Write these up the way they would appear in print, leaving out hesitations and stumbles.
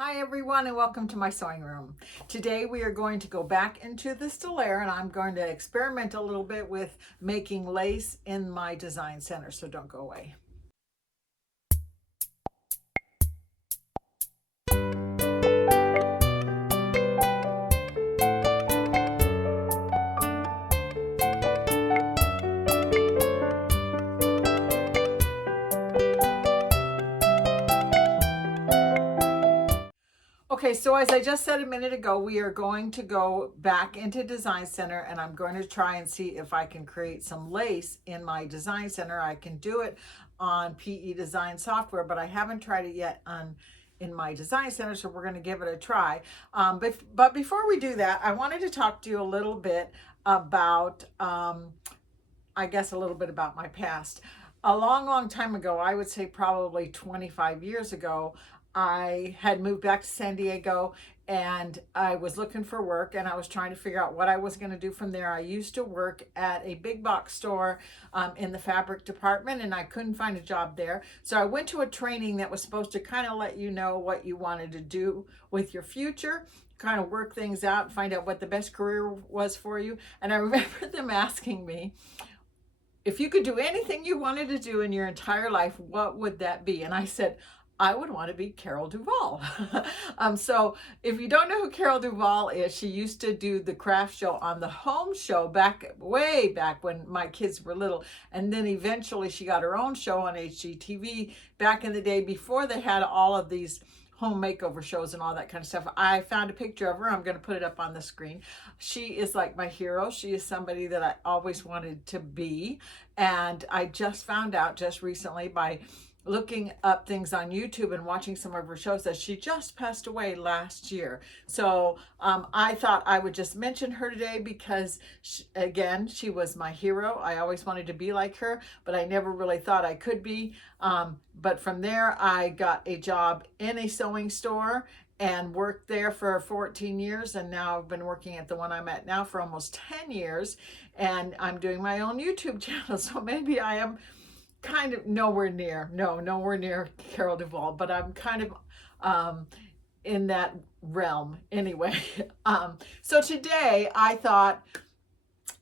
Hi everyone and welcome to my sewing room. Today we are going to go back into the Stellaire and I'm going to experiment a little bit with making lace in my design center, so don't go away. Okay, so as I just said a minute ago, we are going to go back into Design Center and I'm going to try and see if I can create some lace in my Design Center. I can do it on PE Design software, but I haven't tried it yet in my Design Center, so we're going to give it a try. But before we do that, I wanted to talk to you a little bit about, I guess, a little bit about my past. A long time ago, I would say probably 25 years ago, I had moved back to San Diego and I was looking for work and I was trying to figure out what I was going to do from there. I used to work at a big box store in the fabric department and I couldn't find a job there. So I went to a training that was supposed to kind of let you know what you wanted to do with your future, kind of work things out, find out what the best career was for you. And I remember them asking me, if you could do anything you wanted to do in your entire life, what would that be? And I said, I would want to be Carol Duvall. So if you don't know who Carol Duvall is, she used to do the craft show on the Home Show way back when my kids were little. And then eventually she got her own show on HGTV back in the day before they had all of these home makeover shows and all that kind of stuff. I found a picture of her. I'm going to put it up on the screen. She is like my hero. She is somebody that I always wanted to be. And I just found out just recently by looking up things on YouTube and watching some of her shows that she just passed away last year. So I thought I would just mention her today because, again, she was my hero. I always wanted to be like her, but I never really thought I could be. But from there, I got a job in a sewing store and worked there for 14 years. And now I've been working at the one I'm at now for almost 10 years. And I'm doing my own YouTube channel. So maybe I am kind of nowhere near Carol Duvall, but I'm kind of in that realm anyway. So today I thought,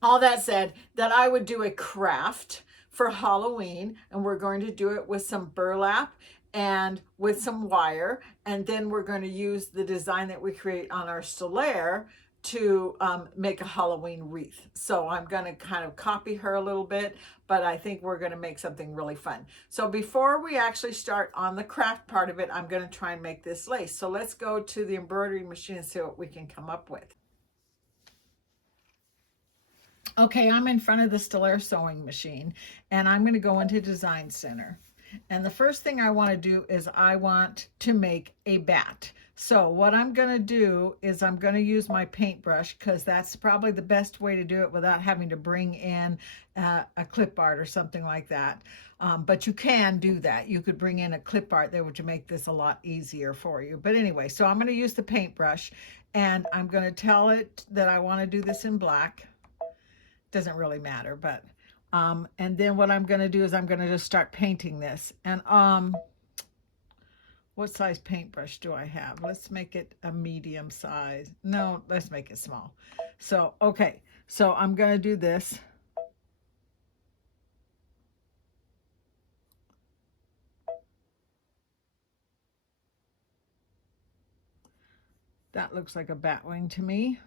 all that said, that I would do a craft for Halloween, and we're going to do it with some burlap and with some wire, and then we're going to use the design that we create on our Stellaire to make a Halloween wreath. So I'm going to kind of copy her a little bit, but I think we're going to make something really fun. So before we actually start on the craft part of it, I'm going to try and make this lace. So let's go to the embroidery machine and see what we can come up with. Okay, I'm in front of the Stellaire sewing machine and I'm going to go into Design Center. And the first thing I want to do is I want to make a bat. So what I'm going to do is I'm going to use my paintbrush because that's probably the best way to do it without having to bring in a clip art or something like that. But you can do that. You could bring in a clip art that would make this a lot easier for you. But anyway, so I'm going to use the paintbrush and I'm going to tell it that I want to do this in black. Doesn't really matter, but and then what I'm going to do is I'm going to just start painting this. And what size paintbrush do I have? Let's make it a medium size. No, let's make it small. So okay, so I'm going to do this. That looks like a batwing to me.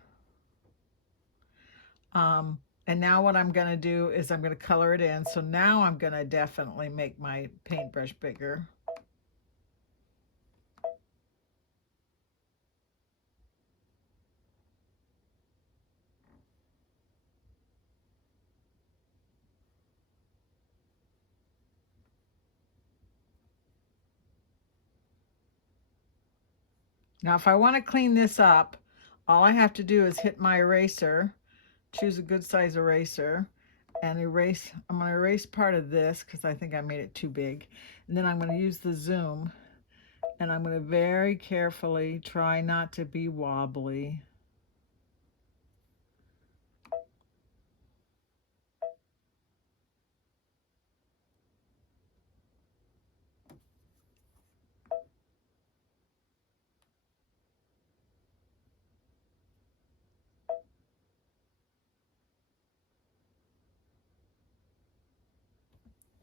And now what I'm going to do is I'm going to color it in. So now I'm going to definitely make my paintbrush bigger. Now, if I want to clean this up, all I have to do is hit my eraser, choose a good size eraser, and erase. I'm going to erase part of this because I think I made it too big. And then I'm going to use the zoom, and I'm going to very carefully try not to be wobbly.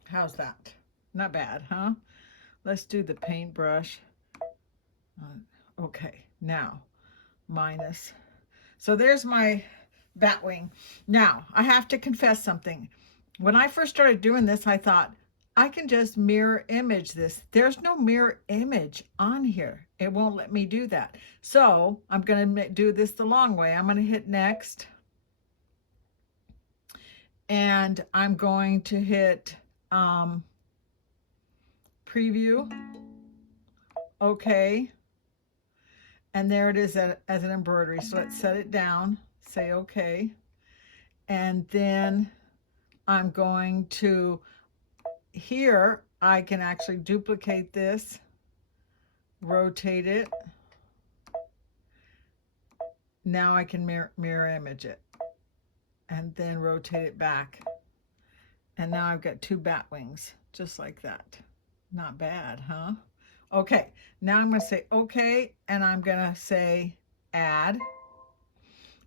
How's that? Not bad, huh? Let's do the paintbrush. Okay, now minus. So there's my Batwing. Now, I have to confess something. When I first started doing this, I thought, I can just mirror image this. There's no mirror image on here. It won't let me do that. So I'm going to do this the long way. I'm going to hit next. And I'm going to hit preview. Okay. And there it is as an embroidery. So let's set it down, say okay. And then I'm going to, here I can actually duplicate this, rotate it. Now I can mirror image it and then rotate it back. And now I've got two bat wings, just like that. Not bad, huh? Okay, now I'm going to say okay, and I'm going to say add.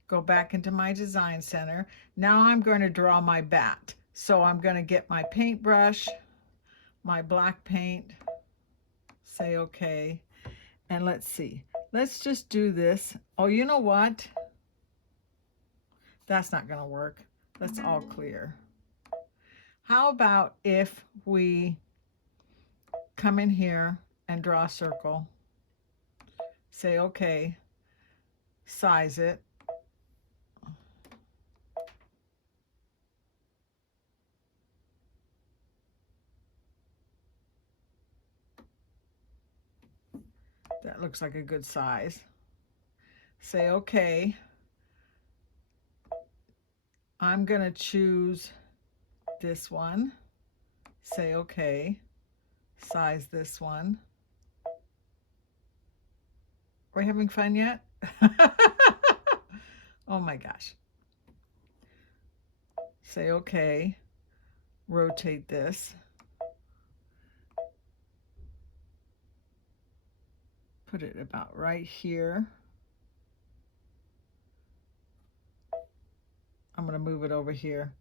Go back into my design center. Now I'm going to draw my bat. So I'm going to get my paintbrush, my black paint, say okay, and let's see. Let's just do this. Oh, you know what? That's not going to work. That's all clear. How about if we come in here and draw a circle, say okay, size it, that looks like a good size, say okay. I'm going to choose this one, say okay, size this one. Are we having fun yet? Oh my gosh. Say okay, rotate this, put it about right here. I'm going to move it over here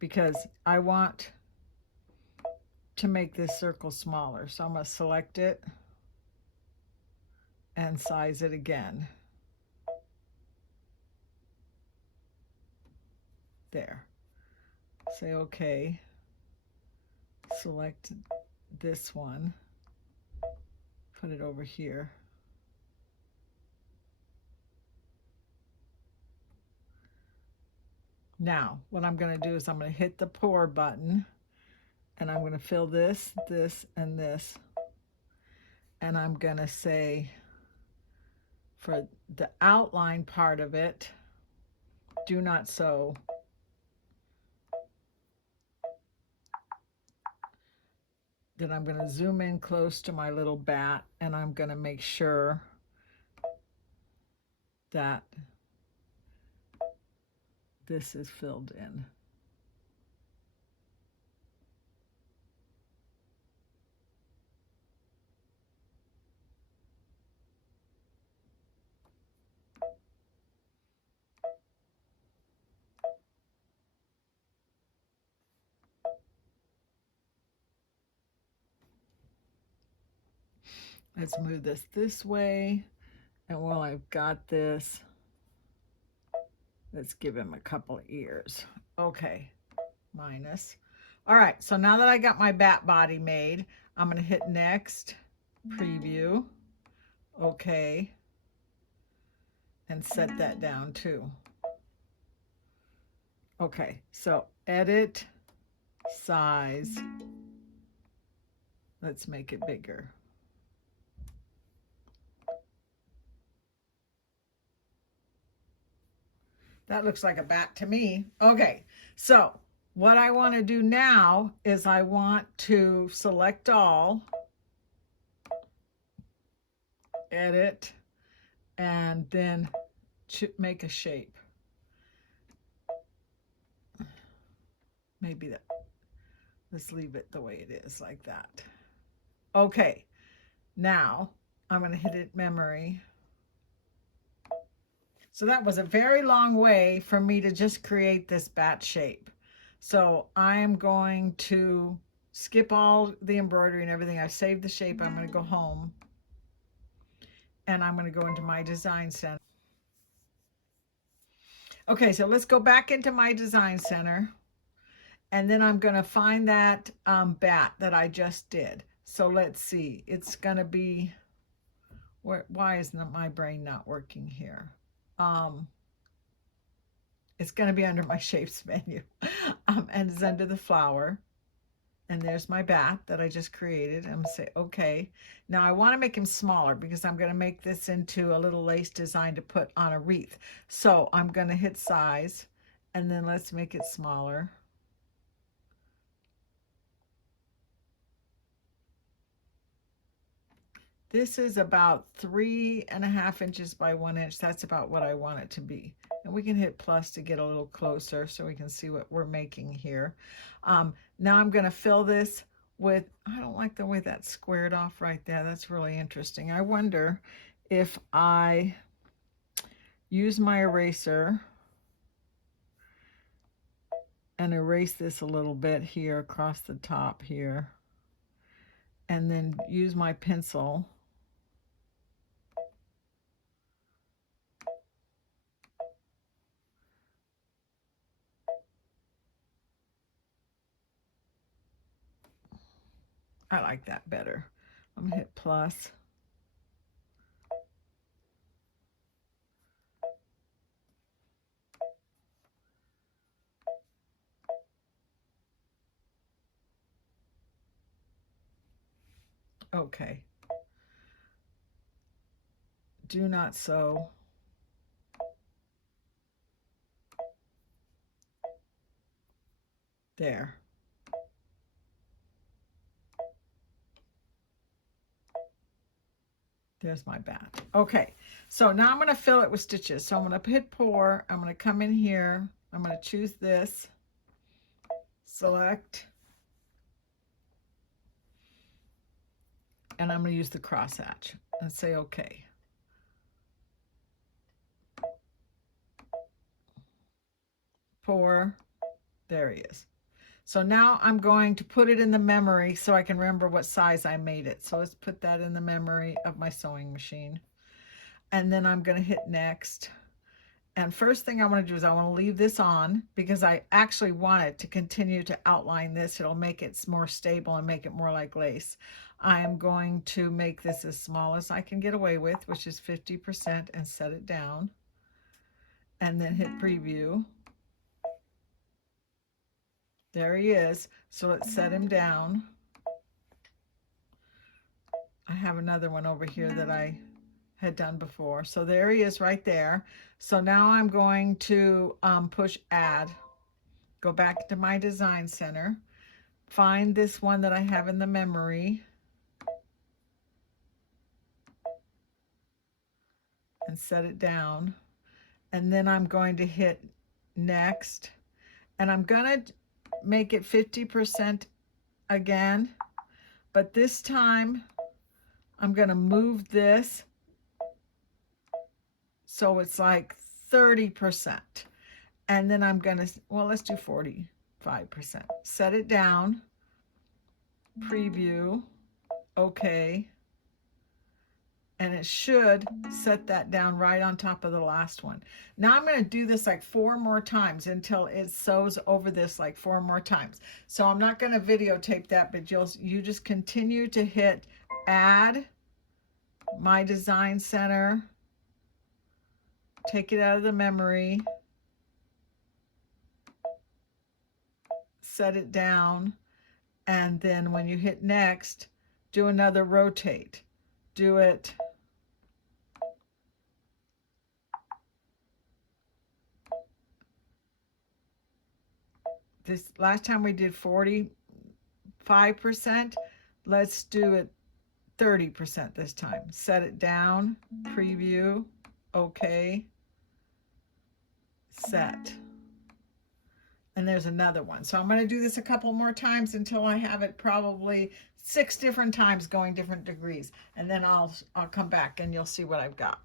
because I want to make this circle smaller. So I'm going to select it and size it again. There. Say okay. Select this one. Put it over here. Now, what I'm going to do is I'm going to hit the pour button, and I'm going to fill this, this, and this. And I'm going to say, for the outline part of it, do not sew. Then I'm going to zoom in close to my little bat, and I'm going to make sure that this is filled in. Let's move this way. And while I've got this, let's give him a couple of ears. Okay, minus. All right, so now that I got my bat body made, I'm going to hit next, preview, okay, and set that down too. Okay, so edit, size. Let's make it bigger. That looks like a bat to me. Okay, so what I want to do now is I want to select all, edit, and then make a shape. Maybe that, let's leave it the way it is, like that. Okay, now I'm going to hit it memory. So that was a very long way for me to just create this bat shape. So I'm going to skip all the embroidery and everything. I saved the shape. I'm going to go home and I'm going to go into my design center. Okay, so let's go back into my design center, and then I'm going to find that bat that I just did. So let's see, it's going to be, why isn't my brain not working here? It's going to be under my shapes menu, and it's under the flower. And there's my bat that I just created. I'm going to say, okay. Now I want to make him smaller because I'm going to make this into a little lace design to put on a wreath. So I'm going to hit size, and then let's make it smaller. This is about 3.5 inches by 1 inch. That's about what I want it to be. And we can hit plus to get a little closer so we can see what we're making here. Now I'm going to fill this with, I don't like the way that's squared off right there. That's really interesting. I wonder if I use my eraser and erase this a little bit here across the top here, and then use my pencil I like that better. I'm gonna hit plus. Okay. Do not sew. There. There's my bat. Okay, so now I'm going to fill it with stitches. So I'm going to hit pour. I'm going to come in here. I'm going to choose this. Select. And I'm going to use the crosshatch and say okay. Pour. There he is. So now I'm going to put it in the memory so I can remember what size I made it. So let's put that in the memory of my sewing machine. And then I'm going to hit next. And first thing I want to do is I want to leave this on because I actually want it to continue to outline this. It'll make it more stable and make it more like lace. I'm going to make this as small as I can get away with, which is 50%, and set it down. And then hit preview. There he is. So let's set him down. I have another one over here that I had done before. So there he is right there. So now I'm going to push add, go back to my design center, find this one that I have in the memory, and set it down. And then I'm going to hit next, and I'm going to make it 50% again, but this time I'm going to move this so it's like 30%. And then I'm going to, well, let's do 45%. Set it down, preview, okay. And it should set that down right on top of the last one. Now I'm going to do this like 4 more times until it sews over this like 4 more times. So I'm not going to videotape that, but you just continue to hit add, my design center, take it out of the memory, set it down, and then when you hit next, do another rotate. Do it this last time we did 45%. Let's do it 30% this time. Set it down, preview, okay, set. And there's another one. So I'm going to do this a couple more times until I have it probably 6 different times going different degrees. And then I'll come back and you'll see what I've got.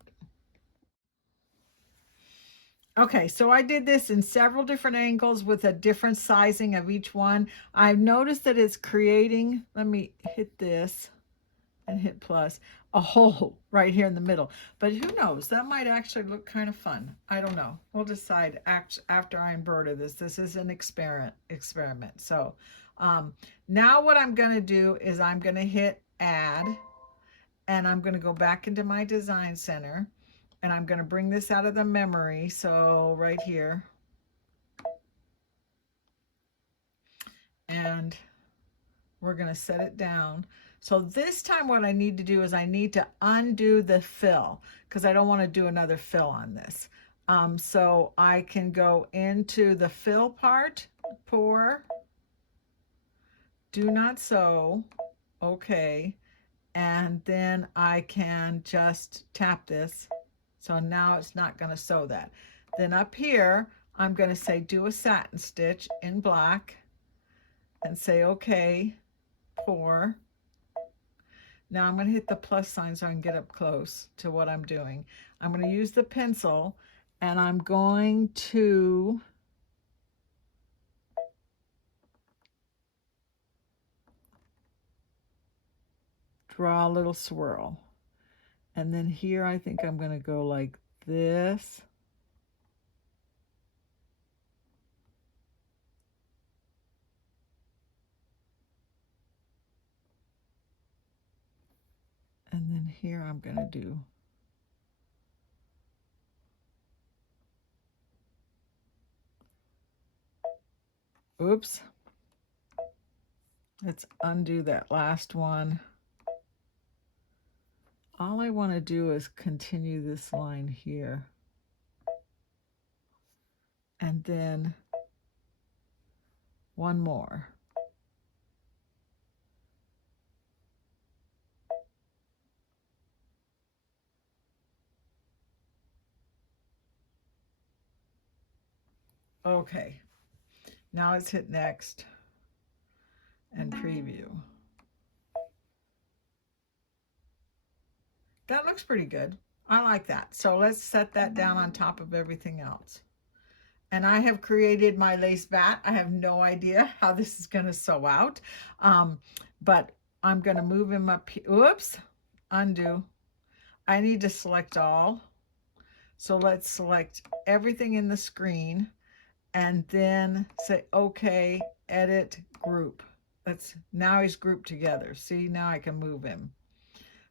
Okay, so I did this in several different angles with a different sizing of each one. I've noticed that it's creating, let me hit this and hit plus, a hole right here in the middle. But who knows, that might actually look kind of fun. I don't know. We'll decide after I embroider this. This is an experiment. So now what I'm going to do is I'm going to hit add, and I'm going to go back into my design center, and I'm going to bring this out of the memory. So right here, and we're going to set it down. So this time what I need to do is I need to undo the fill, because I don't want to do another fill on this. So I can go into the fill part, pour, do not sew, okay, and then I can just tap this. So now it's not going to sew that. Then up here, I'm going to say do a satin stitch in black and say okay, pour. Now I'm going to hit the plus sign so I can get up close to what I'm doing. I'm going to use the pencil, and I'm going to draw a little swirl. And then here I think I'm going to go like this. And then here I'm going to do oops. Let's undo that last one. All I want to do is continue this line here. And then one more. Okay. Now let's hit next and preview. That looks pretty good. I like that. So let's set that down on top of everything else. And I have created my lace bat. I have no idea how this is going to sew out. But I'm going to move him up. Oops, undo. I need to select all. So let's select everything in the screen and then say, okay, edit, group. Now he's grouped together. See, now I can move him.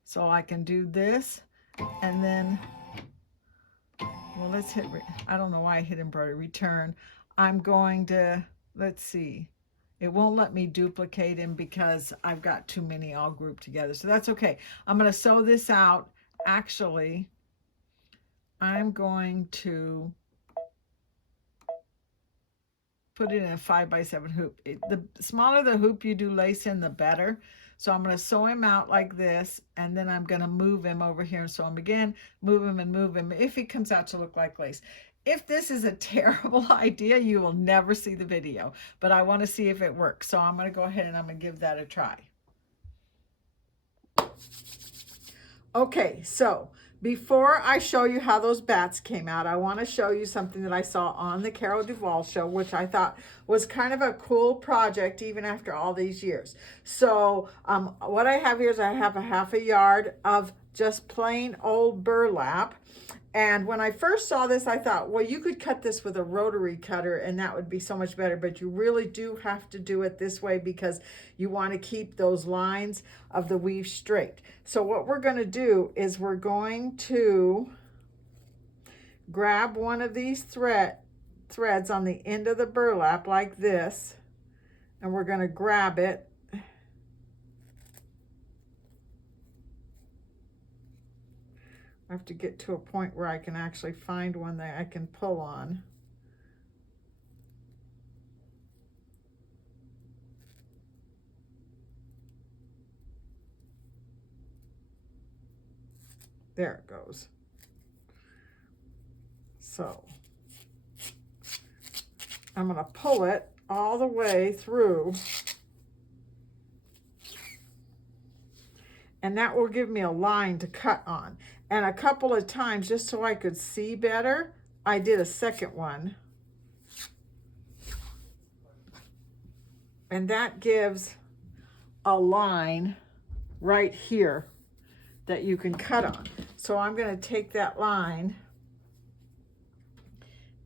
So I can do this, and then, well, let's hit, I don't know why I hit embroidery, return. I'm going to, let's see. It won't let me duplicate him because I've got too many all grouped together. So that's okay. I'm going to sew this out. Actually, I'm going to put it in a 5x7 hoop. The smaller the hoop you do lace in, the better. So I'm going to sew him out like this, and then I'm going to move him over here and sew him again, move him and move him if he comes out to look like lace. If this is a terrible idea, you will never see the video, but I want to see if it works. So I'm going to go ahead and I'm going to give that a try. Okay, so before I show you how those bats came out, I want to show you something that I saw on the Carol Duvall show, which I thought was kind of a cool project even after all these years. So what I have here is I have a half a yard of just plain old burlap. And when I first saw this, I thought, well, you could cut this with a rotary cutter and that would be so much better. But you really do have to do it this way because you want to keep those lines of the weave straight. So what we're going to do is we're going to grab one of these threads on the end of the burlap like this, and we're going to grab it. I have to get to a point where I can actually find one that I can pull on. There it goes. So I'm going to pull it all the way through, and that will give me a line to cut on. And a couple of times, just so I could see better, I did a second one. And that gives a line right here that you can cut on. So I'm going to take that line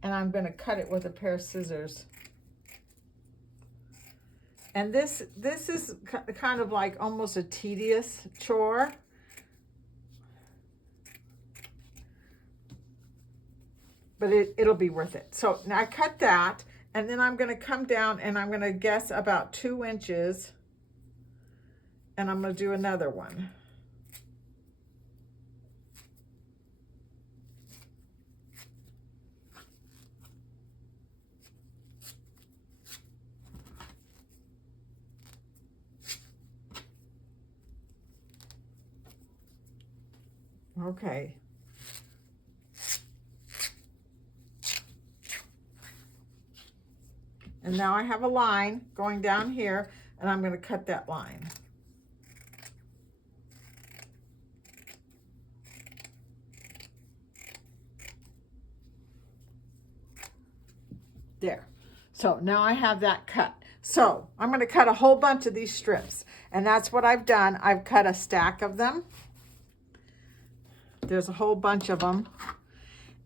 and I'm going to cut it with a pair of scissors. And this is kind of like almost a tedious chore. But it'll be worth it. So now I cut that, and then I'm going to come down and I'm going to guess about 2 inches, and I'm going to do another one. Okay. And now I have a line going down here, and I'm going to cut that line. There. So now I have that cut. So I'm going to cut a whole bunch of these strips, and that's what I've done. I've cut a stack of them. There's a whole bunch of them.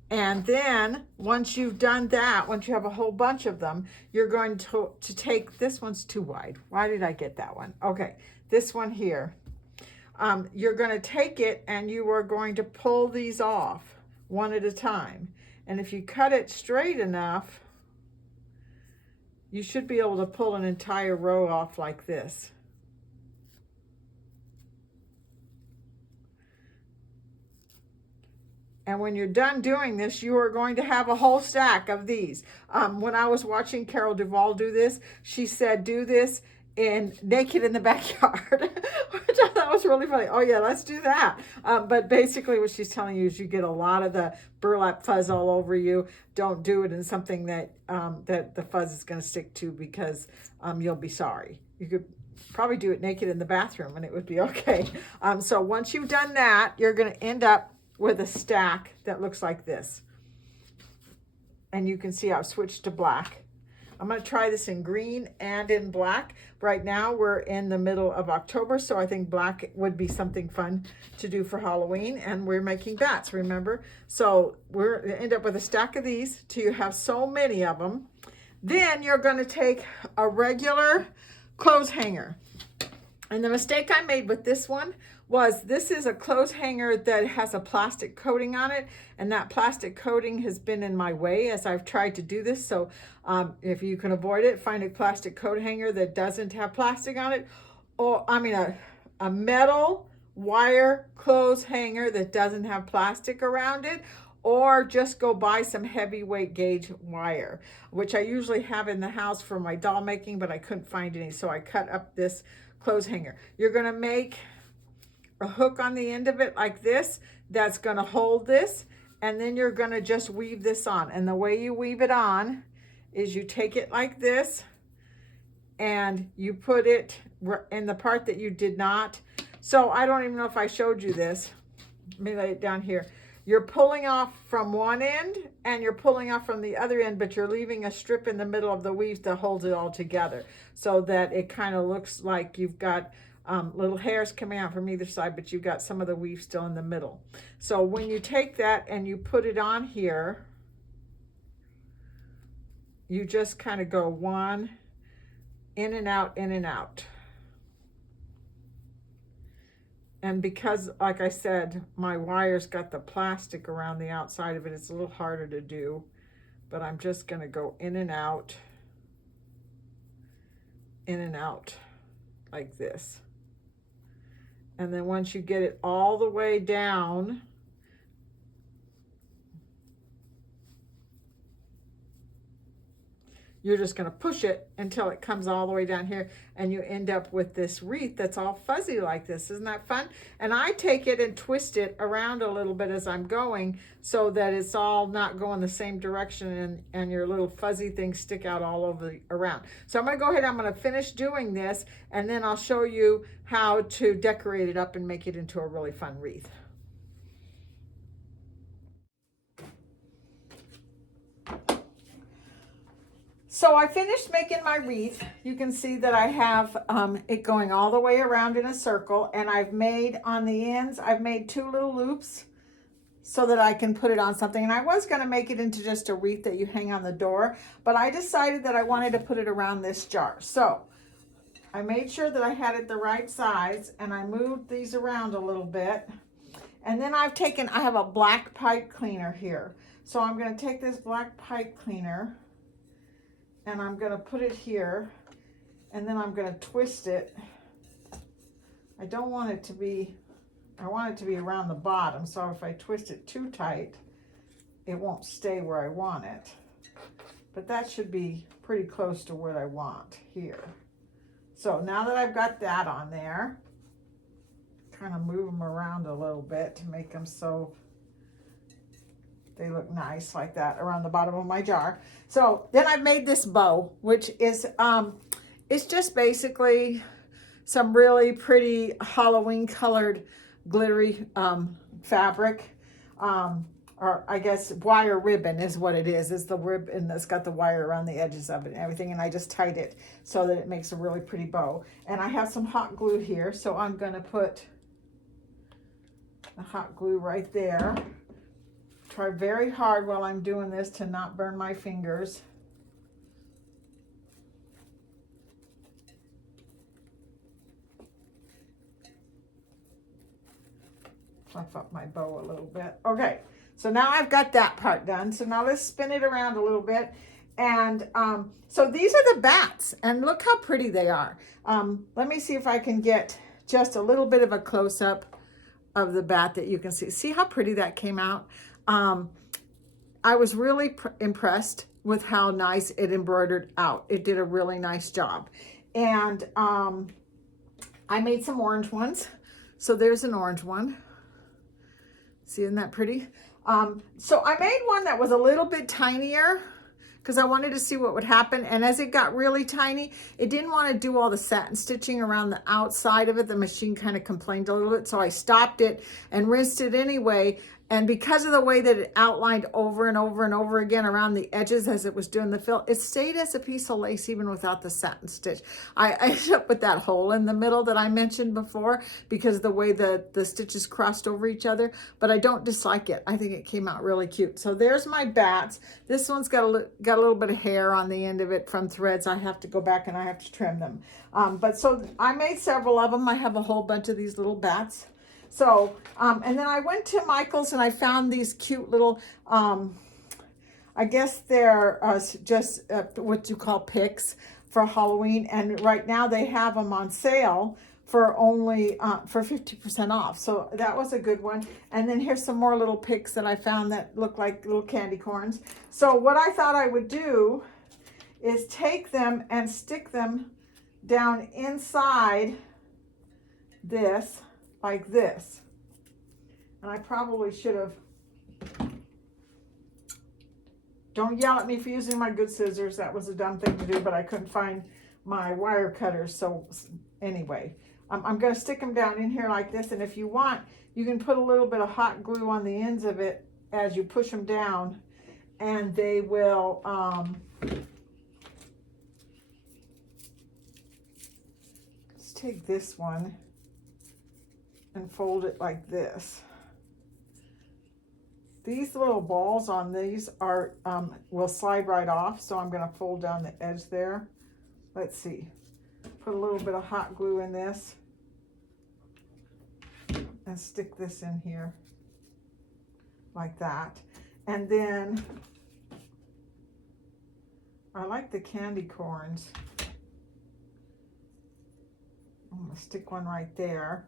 And then once you've done that, once you have a whole bunch of them, you're going to take, this one's too wide. Why did I get that one? Okay, this one here. You're going to take it and you are going to pull these off one at a time. And if you cut it straight enough, you should be able to pull an entire row off like this. And when you're done doing this, you are going to have a whole stack of these. When I was watching Carol Duvall do this, she said, do this naked in the backyard, which I thought was really funny. Oh yeah, let's do that. But basically what she's telling you is you get a lot of the burlap fuzz all over you. Don't do it in something that, that the fuzz is going to stick to, because you'll be sorry. You could probably do it naked in the bathroom and it would be okay. So once you've done that, you're going to end up with a stack that looks like this. And you can see I've switched to black. I'm going to try this in green and in black. Right now we're in the middle of October, so I think black would be something fun to do for Halloween. And we're making bats, remember? So we're going to end up with a stack of these till you have so many of them. Then you're going to take a regular clothes hanger. And the mistake I made with this one was, this is a clothes hanger that has a plastic coating on it, and that plastic coating has been in my way as I've tried to do this. So if you can avoid it, find a plastic coat hanger that doesn't have plastic on it, or a metal wire clothes hanger that doesn't have plastic around it, or just go buy some heavyweight gauge wire, which I usually have in the house for my doll making, but I couldn't find any, so I cut up this clothes hanger. You're going to make a hook on the end of it like this that's going to hold this, and then you're going to just weave this on. And the way you weave it on is you take it like this and you put it in the part that you did not. So I don't even know if I showed you this. Let me lay it down here. You're pulling off from one end and you're pulling off from the other end, but you're leaving a strip in the middle of the weave that holds it all together, so that it kind of looks like you've got little hairs coming out from either side, but you've got some of the weave still in the middle. So when you take that and you put it on here, you just kind of go one, in and out, in and out. And because, like I said, my wire's got the plastic around the outside of it, it's a little harder to do, but I'm just going to go in and out, like this. And then once you get it all the way down, you're just going to push it until it comes all the way down here, and you end up with this wreath that's all fuzzy like this. Isn't that fun? And I take it and twist it around a little bit as I'm going, so that it's all not going the same direction, and your little fuzzy things stick out all over around. So I'm going to go ahead, I'm going to finish doing this, and then I'll show you how to decorate it up and make it into a really fun wreath. So I finished making my wreath. You can see that I have it going all the way around in a circle, and I've made on the ends, I've made 2 little loops so that I can put it on something. And I was going to make it into just a wreath that you hang on the door, but I decided that I wanted to put it around this jar. So I made sure that I had it the right size, and I moved these around a little bit. And then I have a black pipe cleaner here. So I'm going to take this black pipe cleaner and I'm going to put it here, and then I'm going to twist it. I don't want it to be, I want it to be around the bottom, so if I twist it too tight, it won't stay where I want it. But that should be pretty close to what I want here. So now that I've got that on there, kind of move them around a little bit to make them so they look nice like that around the bottom of my jar. So then I've made this bow, which is, it's just basically some really pretty Halloween colored glittery fabric, or I guess wire ribbon is what it is. It's the ribbon that's got the wire around the edges of it and everything. And I just tied it so that it makes a really pretty bow. And I have some hot glue here, so I'm gonna put the hot glue right there. Try very hard while I'm doing this to not burn my fingers. Fluff up my bow a little bit. Okay, so now I've got that part done. So now let's spin it around a little bit. And so these are the bats, and look how pretty they are. Let me see if I can get just a little bit of a close-up of the bat that you can see. See how pretty that came out? I was really impressed with how nice it embroidered out. It did a really nice job. And I made some orange ones. So there's an orange one. See, isn't that pretty? So I made one that was a little bit tinier because I wanted to see what would happen. And as it got really tiny, it didn't want to do all the satin stitching around the outside of it. The machine kind of complained a little bit. So I stopped it and rinsed it anyway. And because of the way that it outlined over and over and over again around the edges as it was doing the fill, it stayed as a piece of lace even without the satin stitch. I ended up with that hole in the middle that I mentioned before because of the way the stitches crossed over each other, but I don't dislike it. I think it came out really cute. So there's my bats. This one's got a little bit of hair on the end of it from threads. I have to go back and I have to trim them. But so I made several of them. I have a whole bunch of these little bats. So, and then I went to Michael's and I found these cute little, I guess they're just what you call picks for Halloween. And right now they have them on sale for only, for 50% off. So that was a good one. And then here's some more little picks that I found that look like little candy corns. So what I thought I would do is take them and stick them down inside this, like this. And I probably should have, don't yell at me for using my good scissors. That was a dumb thing to do, but I couldn't find my wire cutters. So anyway, I'm going to stick them down in here like this. And if you want, you can put a little bit of hot glue on the ends of it as you push them down, and they will, let's take this one and fold it like this. These little balls on these are will slide right off, so I'm going to fold down the edge there. Let's see. Put a little bit of hot glue in this and stick this in here like that. And then I like the candy corns. I'm going to stick one right there.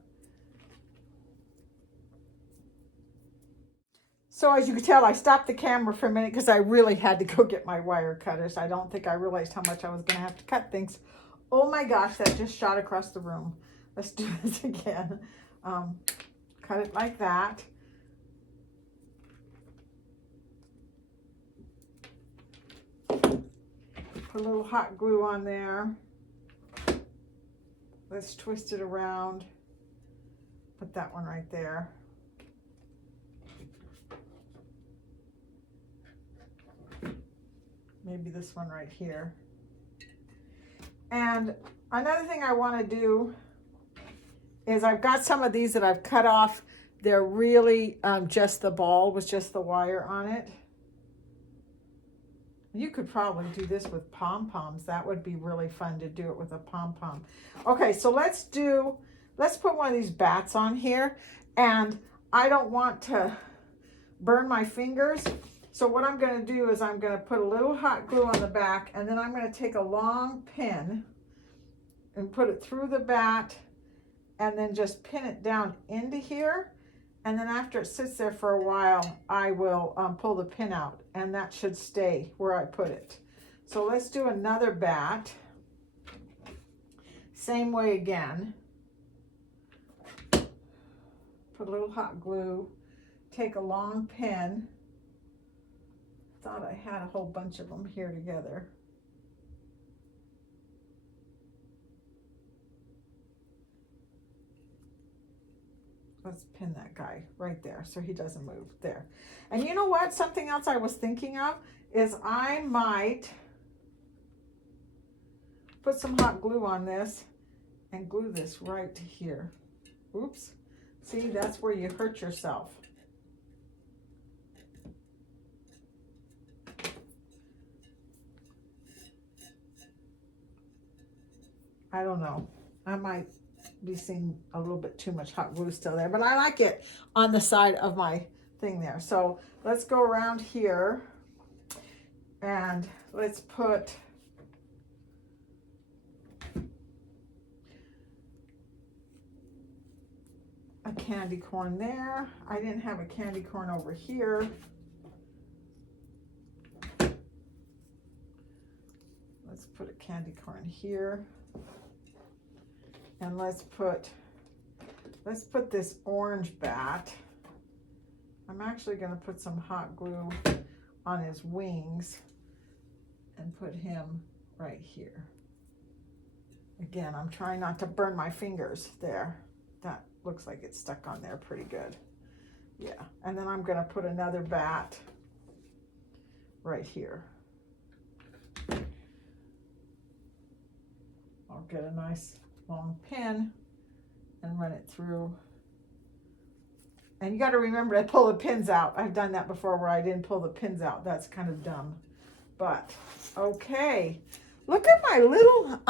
So as you can tell, I stopped the camera for a minute because I really had to go get my wire cutters. I don't think I realized how much I was going to have to cut things. Oh my gosh, that just shot across the room. Let's do this again. Cut it like that. Put a little hot glue on there. Let's twist it around. Put that one right there. maybe this one right here. And another thing I want to do is I've got some of these that I've cut off. They're really just the ball with just the wire on it. You could probably do this with pom-poms. That would be really fun to do it with a pom-pom. Okay, so let's put one of these bats on here. And I don't want to burn my fingers. So what I'm going to do is I'm going to put a little hot glue on the back, and then I'm going to take a long pin and put it through the bat and then just pin it down into here. And then after it sits there for a while, I will pull the pin out, and that should stay where I put it. So let's do another bat. Same way again. Put a little hot glue, take a long pin. Thought I had a whole bunch of them here together. Let's pin that guy right there so he doesn't move there. And you know what? Something else I was thinking of is I might put some hot glue on this and glue this right to here. Oops. See, that's where you hurt yourself. I don't know. I might be seeing a little bit too much hot glue still there, but I like it on the side of my thing there. So let's go around here and let's put a candy corn there. I didn't have a candy corn over here. Let's put a candy corn here. And let's put this orange bat. I'm actually going to put some hot glue on his wings and put him right here. Again, I'm trying not to burn my fingers there. That looks like it's stuck on there pretty good. Yeah, and then I'm going to put another bat right here. I'll get a nice long pin and run it through. And you got to remember to pull the pins out. I've done that before where I didn't pull the pins out. That's kind of dumb. But okay. Look at my little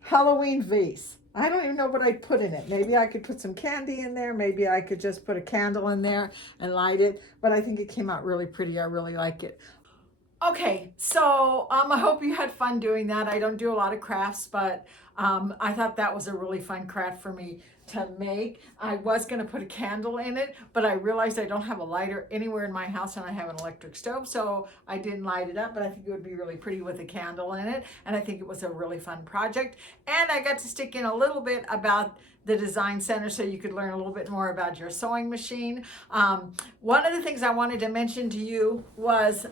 Halloween vase. I don't even know what I'd put in it. Maybe I could put some candy in there. Maybe I could just put a candle in there and light it. But I think it came out really pretty. I really like it. Okay, so I hope you had fun doing that. I don't do a lot of crafts, but I thought that was a really fun craft for me to make. I was going to put a candle in it, but I realized I don't have a lighter anywhere in my house, and I have an electric stove, so I didn't light it up, but I think it would be really pretty with a candle in it, and I think it was a really fun project. And I got to stick in a little bit about the design center so you could learn a little bit more about your sewing machine. One of the things I wanted to mention to you was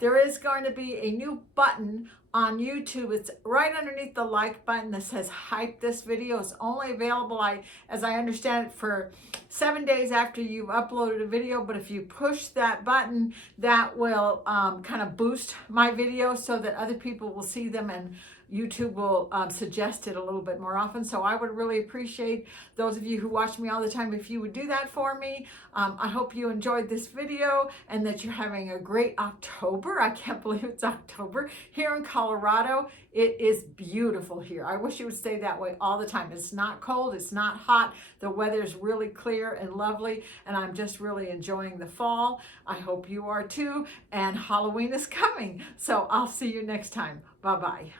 there is going to be a new button on YouTube. It's right underneath the like button that says hype this video. It's only available, as I understand it, for 7 days after you've uploaded a video. But if you push that button, that will kind of boost my videos so that other people will see them, and YouTube will suggest it a little bit more often. So I would really appreciate those of you who watch me all the time if you would do that for me. I hope you enjoyed this video and that you're having a great October. I can't believe it's October here in Colorado. It is beautiful here. I wish it would stay that way all the time. It's not cold, it's not hot. The weather is really clear and lovely, and I'm just really enjoying the fall. I hope you are too, and Halloween is coming. So I'll see you next time. Bye-bye.